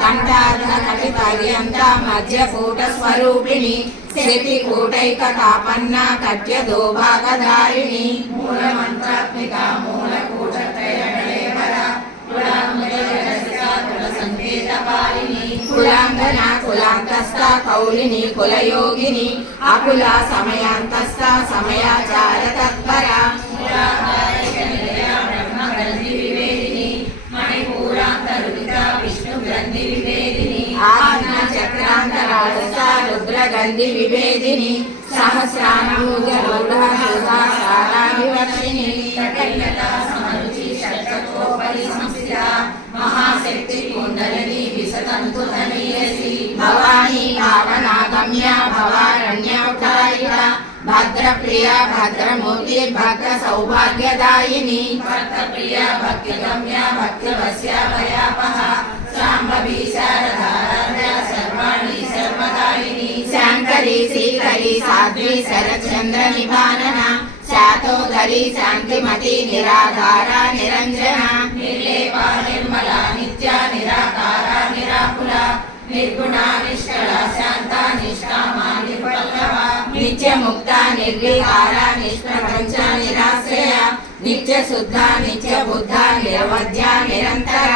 కంఠార్ధకటిపర్యంత మధ్యకూటస్వరూపిణి శక్తికూటైకతాపన్న కట్యదోభాగధారిణి మూలమంత్రాత్మిక మూలకూటత్రయకళేవర కులాంగన కులాంతస్థ కౌలిని కులయోగిని అకుల సమయాంతస్థ సమయాచార తత్పర ఆజ్ఞా చక్రాంతరాళస్థ రుద్రగంధి విభేదిని సహస్రానుజారాభివర్షిణి మహాశక్తి కుండలిని విశతంతు తనీయసి భవానీ భావనాగమ్య భవారణ్యోకారిక భద్రప్రియ భద్రమూర్తి భద్ర సౌభాగ్యదాయిని భక్తప్రియ భక్తిగమ్య భక్తివస్య భయాపహ శాంభవి శారదారాధ్య సర్వాణి సర్వదాయిని శాంకరి శ్రీకరి సాధ్వి శరచంద్ర నివారణ శాతోదరి శాంతిమతి నిరాధార నిరంజన నిర్లేప నిర్మల నిత్య నిరాకార నిరాకుల నిర్గుణ నిష్కళ శాంత నిష్కామా నిర్పల్లవ నిత్య ముక్త నిర్వికార నిష్ప్రపంచ నిరాశ్రయ నిత్య శుద్ధ నిత్య బుద్ధ నిరవధ్య నిరంతర